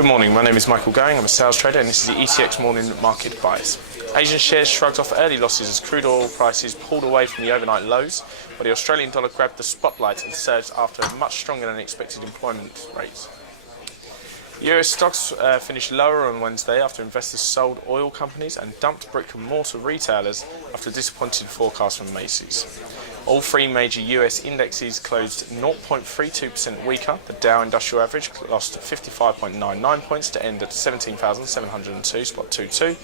Good morning, my name is Michael Going, I'm a sales trader and this is the ETX Morning Market Buys. Asian shares shrugged off early losses as crude oil prices pulled away from the overnight lows, while the Australian dollar grabbed the spotlight and surged after a much stronger than expected employment rate. US stocks finished lower on Wednesday after investors sold oil companies and dumped brick and mortar retailers after a disappointing forecast from Macy's. All three major US indexes closed 0.32% weaker. The Dow Industrial Average lost 55.99 points to end at 17,702.22.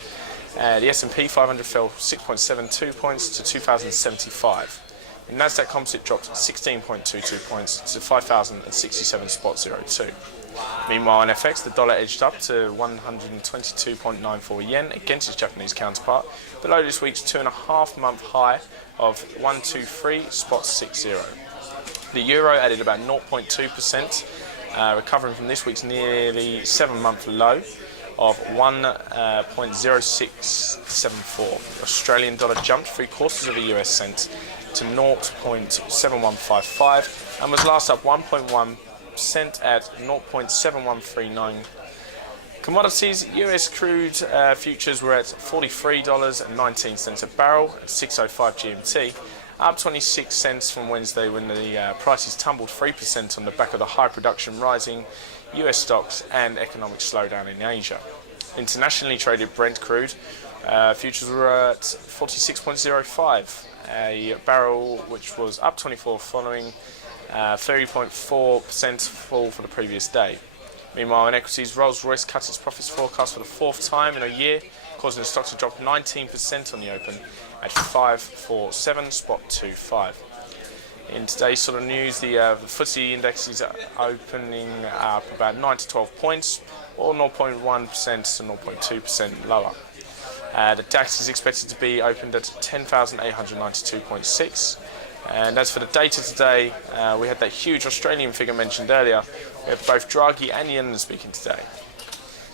The S&P 500 fell 6.72 points to 2,075. The Nasdaq Composite dropped 16.22 points to 5,067.02. Meanwhile, in FX, the dollar edged up to 122.94 yen against its Japanese counterpart, below this week's 2.5-month high of 123.60. The euro added about 0.2%, recovering from this week's nearly 7-month low of 1.0674. Australian dollar jumped 3/4 of a US cent to 0.7155 and was last up 1.1% at 0.7139. Commodities, US crude futures were at $43.19 a barrel at 6:05 GMT, up 26 cents from Wednesday when the prices tumbled 3% on the back of the high production rising US stocks and economic slowdown in Asia. Internationally traded Brent crude futures were at 46.05 a barrel, which was up 24 following 30.4% fall for the previous day. Meanwhile, in equities, Rolls-Royce cut its profits forecast for the 4th time in a year, causing the stock to drop 19% on the open at 547.25. In today's sort of news, the FTSE index is opening up about 9 to 12 points, or 0.1% to 0.2% lower. The DAX is expected to be opened at 10,892.6. And as for the data today, we had that huge Australian figure mentioned earlier. We have both Draghi and Yellen speaking today.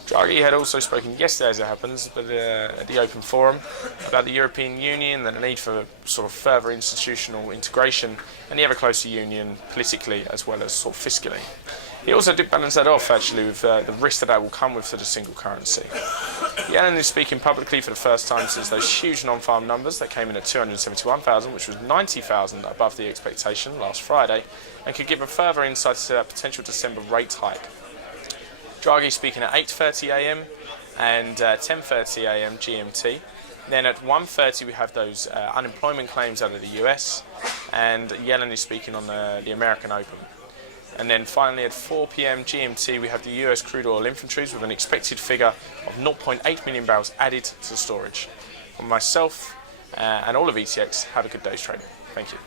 Draghi had also spoken yesterday, as it happens, but at the Open Forum, about the European Union and the need for sort of further institutional integration and the ever closer union politically as well as sort of fiscally. He also did balance that off, actually, with the risk that will come with the single currency. Yellen is speaking publicly for the first time since those huge non-farm numbers that came in at 271,000, which was 90,000 above the expectation last Friday, and could give a further insight to that potential December rate hike. Draghi speaking at 8:30 a.m. and 10:30 a.m. GMT. Then at 1:30 we have those unemployment claims out of the US, and Yellen is speaking on the American Open. And then finally at 4 p.m. GMT we have the US crude oil inventories with an expected figure of 0.8 million barrels added to storage. From myself and all of ETX, have a good day's trading. Thank you.